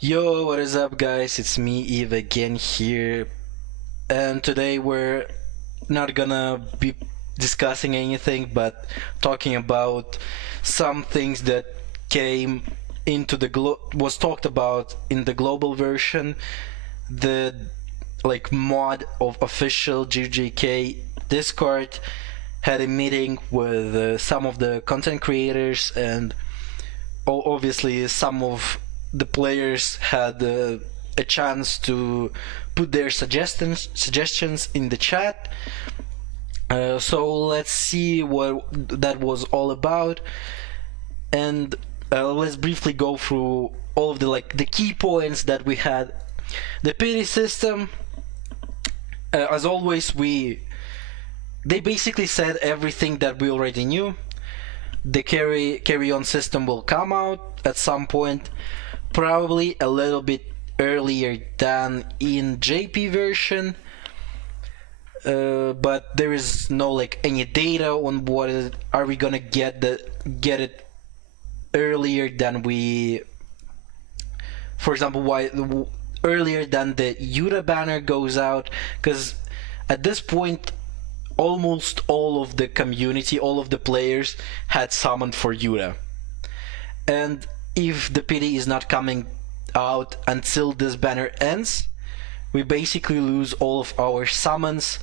Yo, what is up, guys? It's me, Eve, again here, and today we're not gonna be discussing anything but talking about some things that came into the was talked about in the global version, the mod of official GJK Discord had a meeting with some of the content creators and obviously some of the players had a chance to put their suggestions in the chat. So let's see what that was all about, and let's briefly go through all of the key points that we had. The pity system, as always, they basically said everything that we already knew. The carry on system will come out at some point, probably a little bit earlier than in JP version, but there is no any data on are we gonna get it earlier than we, for example, why earlier than the Yuta banner goes out, because at this point almost all of the community, all of the players had summoned for Yuta. And if the pity is not coming out until this banner ends, we basically lose all of our summons,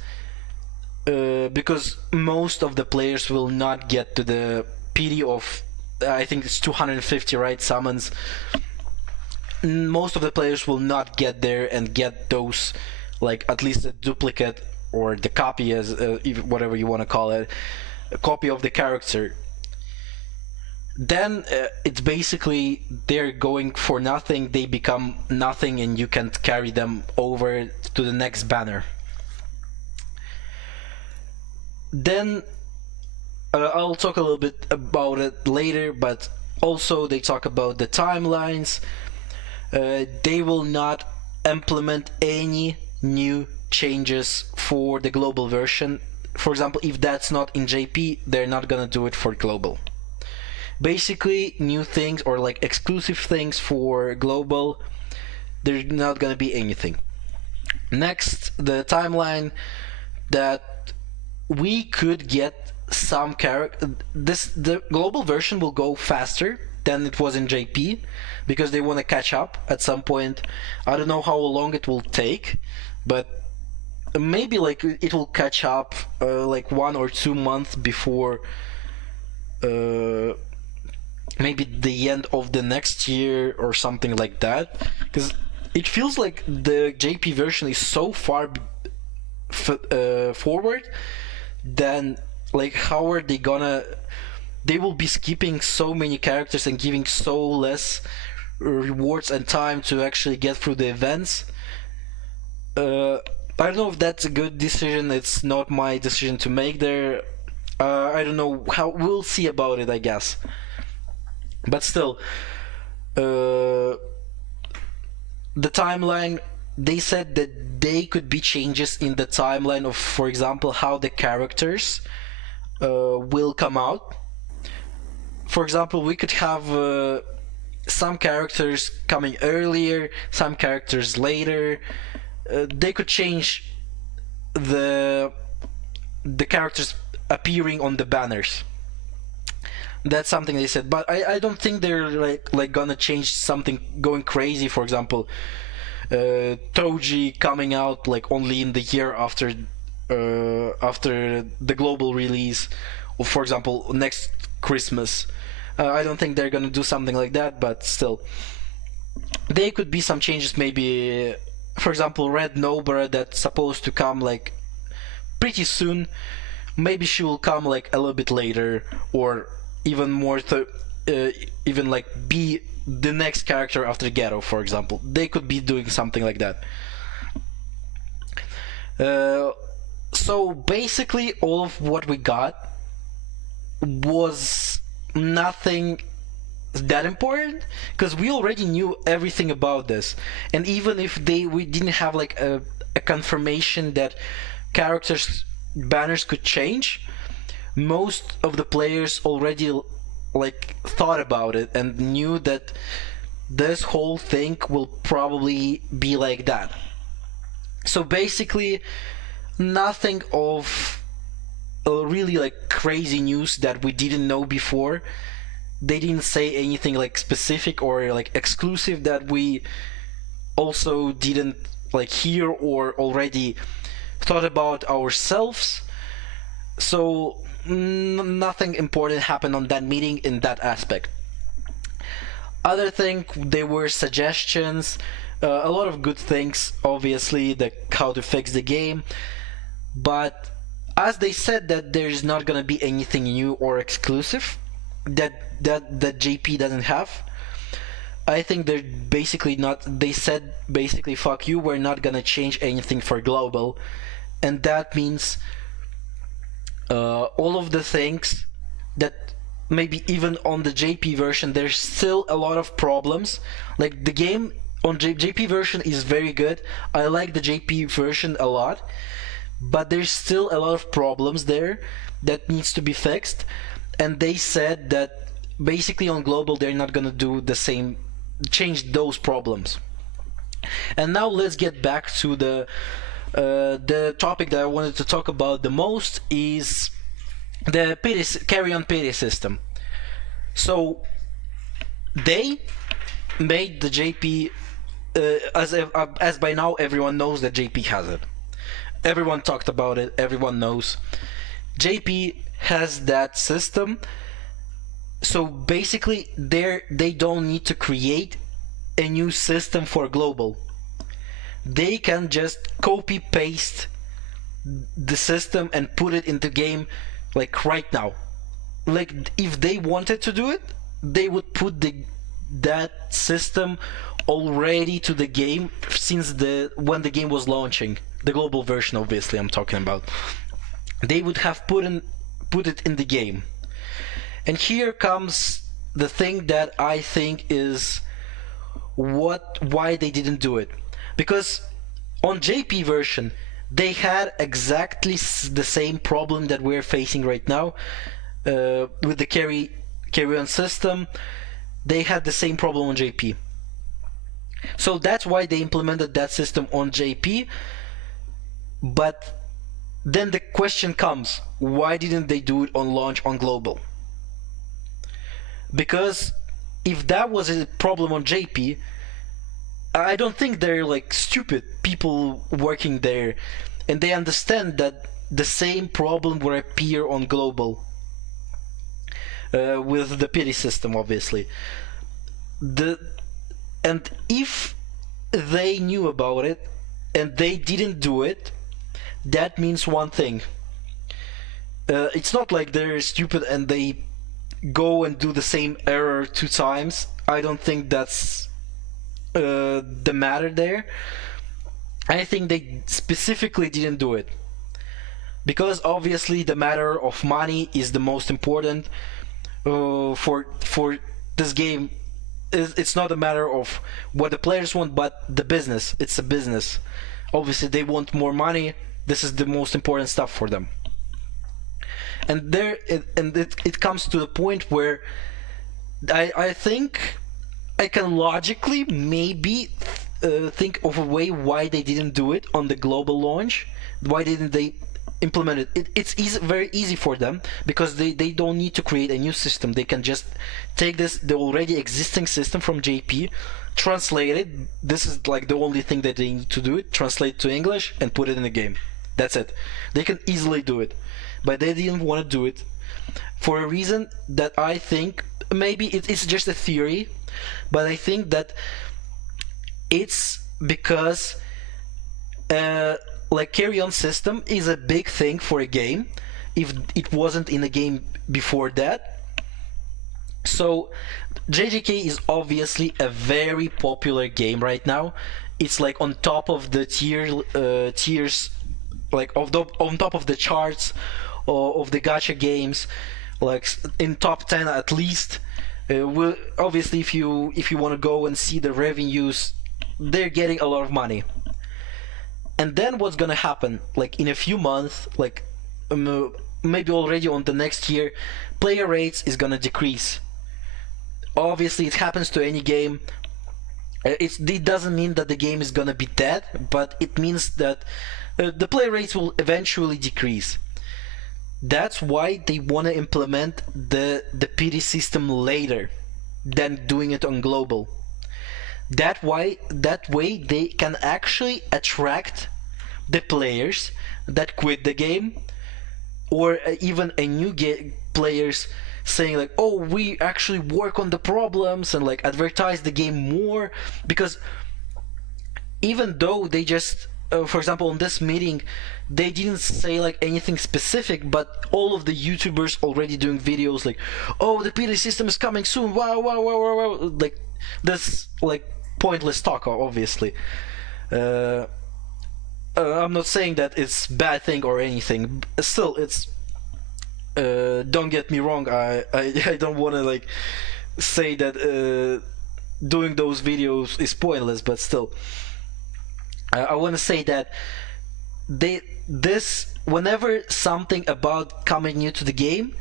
because most of the players will not get to the pity of, I think it's 250, right, summons. Most of the players will not get there and get those, at least a duplicate or the copy, as whatever you want to call it, a copy of the character. Then it's basically they're going for nothing, they become nothing, and you can't carry them over to the next banner. Then I'll talk a little bit about it later, but also they talk about the timelines. They will not implement any new changes for the global version. For example, if that's not in JP, they're not gonna do it for global. Basically, new things or exclusive things for global, there's not gonna be anything. Next, the timeline, that we could get some character. The global version will go faster than it was in JP because they want to catch up at some point. I don't know how long it will take, but maybe it will catch up 1 or 2 months before maybe the end of the next year or something like that, because it feels like the JP version is so far forward. Then how are they gonna, they will be skipping so many characters and giving so less rewards and time to actually get through the events. I don't know if that's a good decision. It's not my decision to make there. I don't know how, we'll see about it, I guess. But still, the timeline, they said that they could be changes in the timeline of, for example, how the characters will come out. For example, we could have some characters coming earlier, some characters later. They could change the characters appearing on the banners. That's something they said, but I don't think they're gonna change something going crazy. For example, Toji coming out only in the year after the global release, or for example next Christmas. I don't think they're gonna do something like that, but still, there could be some changes. Maybe, for example, Red Nobara, that's supposed to come pretty soon. Maybe she will come a little bit later, or even more even be the next character after Ghetto, for example. They could be doing something like that. So basically all of what we got was nothing that important, because we already knew everything about this. And even if we didn't have a confirmation that characters banners could change, most of the players already thought about it and knew that this whole thing will probably be like that. So basically, nothing of really like crazy news that we didn't know before. They didn't say anything like specific or like exclusive that we also didn't like hear or already thought about ourselves. So nothing important happened on that meeting in that aspect. Other thing, there were suggestions, a lot of good things, obviously, the how to fix the game, but as they said that there's not gonna be anything new or exclusive that JP doesn't have. I think they're basically not. They said basically, fuck you. We're not gonna change anything for global, and that means all of the things that maybe even on the JP version there's still a lot of problems. Like the game on JP version is very good. I like the JP version a lot, but there's still a lot of problems there that needs to be fixed. And they said that basically on global they're not gonna do the same, change those problems. And now let's get back to the topic that I wanted to talk about the most is the carry on pity system. So they made the JP as by now everyone knows that JP has it. Everyone talked about it. Everyone knows JP has that system. So basically, they don't need to create a new system for global. They can just copy paste the system and put it into game like right now. Like if they wanted to do it, they would put that system already to the game since when the game was launching. The global version, obviously, I'm talking about. They would have put it in the game. And here comes the thing that I think is why they didn't do it. Because on JP version, they had exactly the same problem that we're facing right now with the carry on system. They had the same problem on JP. So that's why they implemented that system on JP. But then the question comes, why didn't they do it on launch on global? Because if that was a problem on JP, I don't think they're like stupid people working there, and they understand that the same problem will appear on global with the pity system, obviously. And if they knew about it and they didn't do it, that means one thing. It's not like they're stupid and they go and do the same error 2 times. I don't think that's the matter there. I think they specifically didn't do it because obviously the matter of money is the most important for this game. It's not a matter of what the players want, but the business. It's a business. Obviously they want more money. This is the most important stuff for them. And it comes to the point where I think I can logically maybe think of a way why they didn't do it on the global launch. Why didn't they implement it? It's very easy for them because they don't need to create a new system. They can just take the already existing system from JP, translate it. This is like the only thing that they need to do it. Translate to English and put it in the game. That's it. They can easily do it. But they didn't want to do it for a reason that I think maybe it's just a theory, but I think that it's because like carry on system is a big thing for a game if it wasn't in a game before that. So JJK is obviously a very popular game right now. It's like on top of the tiers, like on top of the charts of the gacha games, like in top 10 at least. Obviously if you want to go and see the revenues, they're getting a lot of money. And then what's gonna happen, like in a few months, like maybe already on the next year, player rates is gonna decrease. Obviously it happens to any game. It doesn't mean that the game is gonna be dead, but it means that the play rates will eventually decrease. That's why they want to implement the PD system later than doing it on global. That way they can actually attract the players that quit the game, or even a new players saying like, oh, we actually work on the problems and like advertise the game more. Because even though they just for example, on this meeting, they didn't say like anything specific, but all of the YouTubers already doing videos like, oh, the PD system is coming soon, wow, wow, wow, wow, wow. Like this like pointless talk, obviously. I'm not saying that it's bad thing or anything. Still, it's don't get me wrong. I don't want to like say that doing those videos is pointless, but still, I want to say that whenever something about coming new to the game,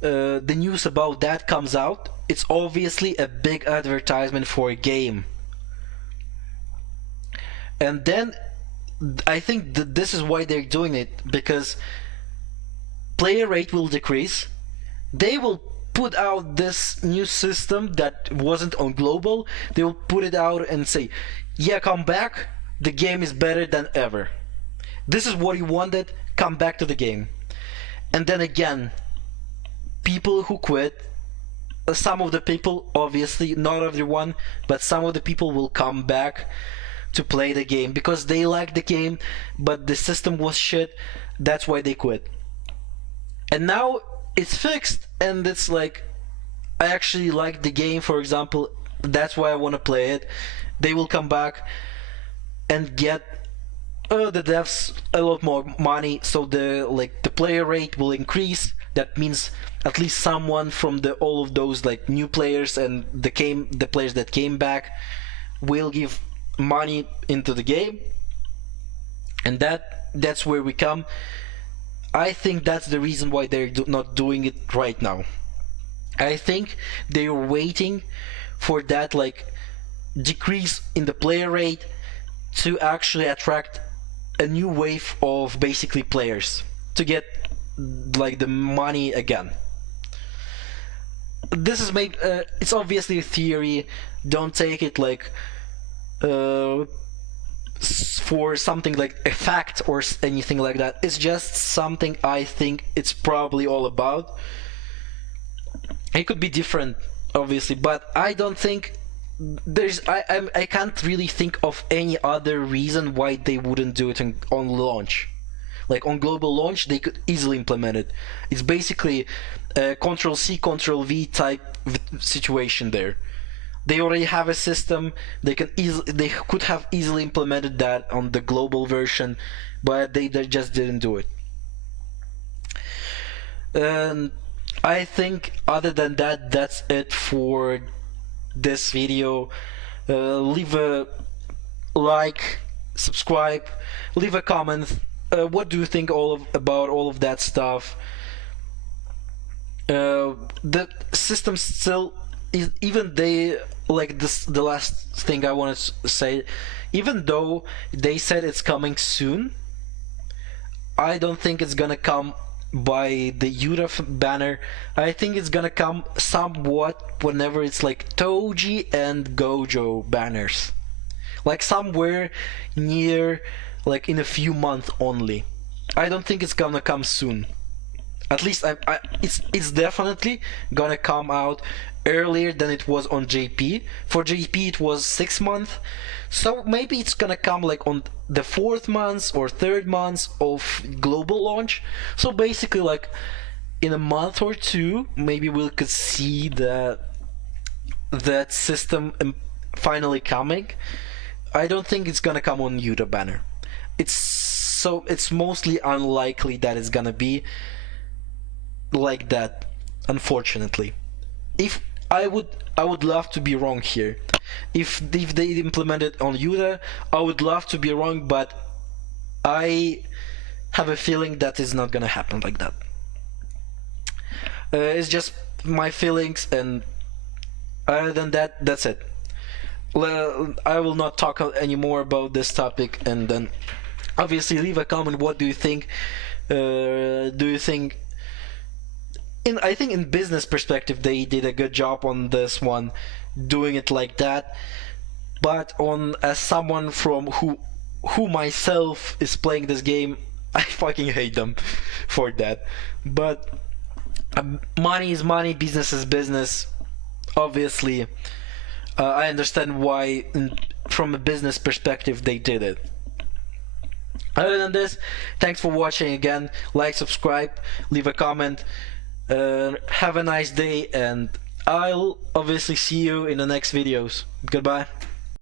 the news about that comes out, it's obviously a big advertisement for a game. And then I think that this is why they're doing it, because player rate will decrease. They will put out this new system that wasn't on global. They will put it out and say, yeah, come back, the game is better than ever. This is what you wanted, come back to the game. And then again, people who quit, some of the people, obviously not everyone, but some of the people will come back to play the game because they like the game, but the system was shit. That's why they quit. And now it's fixed, and it's like, I actually like the game, for example, that's why I want to play it. They will come back and get the devs a lot more money, so the player rate will increase. That means at least someone from all of those like new players and the players that came back will give money into the game, and that's where we come. I think that's the reason why they're not doing it right now. I think they're waiting for that like decrease in the player rate to actually attract a new wave of basically players to get like the money again. This is maybe it's obviously a theory. Don't take it like for something like a fact or anything like that. It's just something I think it's probably all about. It could be different, obviously, but I don't think I can't really think of any other reason why they wouldn't do it on launch. Like on global launch, they could easily implement it. It's basically a Control C, Control V type situation there. They already have a system. They could have easily implemented that on the global version, but they just didn't do it. And I think other than that, that's it for this video. Leave a like, subscribe, leave a comment. What do you think about all of that stuff? The system still is, even they like this. The last thing I want to say, even though they said it's coming soon, I don't think it's gonna come by the Yuta banner. I think it's gonna come somewhat whenever it's like Toji and Gojo banners, like somewhere near, like in a few months only. I don't think it's gonna come soon. At least it's definitely gonna come out earlier than it was on JP. For JP it was 6 months, so maybe it's gonna come like on the 4th month or 3rd month of global launch. So basically like in a month or two, maybe we could see that system finally coming. I don't think it's gonna come on Yuta banner. It's mostly unlikely that it's gonna be like that, unfortunately. If I would love to be wrong here. If they implement it on Yuta, I would love to be wrong, but I have a feeling that is not gonna happen like that. It's just my feelings, and other than that, that's it. I will not talk anymore about this topic, and then obviously leave a comment. What do you think? Do you think? I think in business perspective they did a good job on this one, doing it like that. But on as someone from who myself is playing this game, I fucking hate them for that. But money is money, business is business. Obviously, I understand why, from a business perspective, they did it. Other than this, thanks for watching again. Like, subscribe, leave a comment. Have a nice day, and I'll obviously see you in the next videos. Goodbye.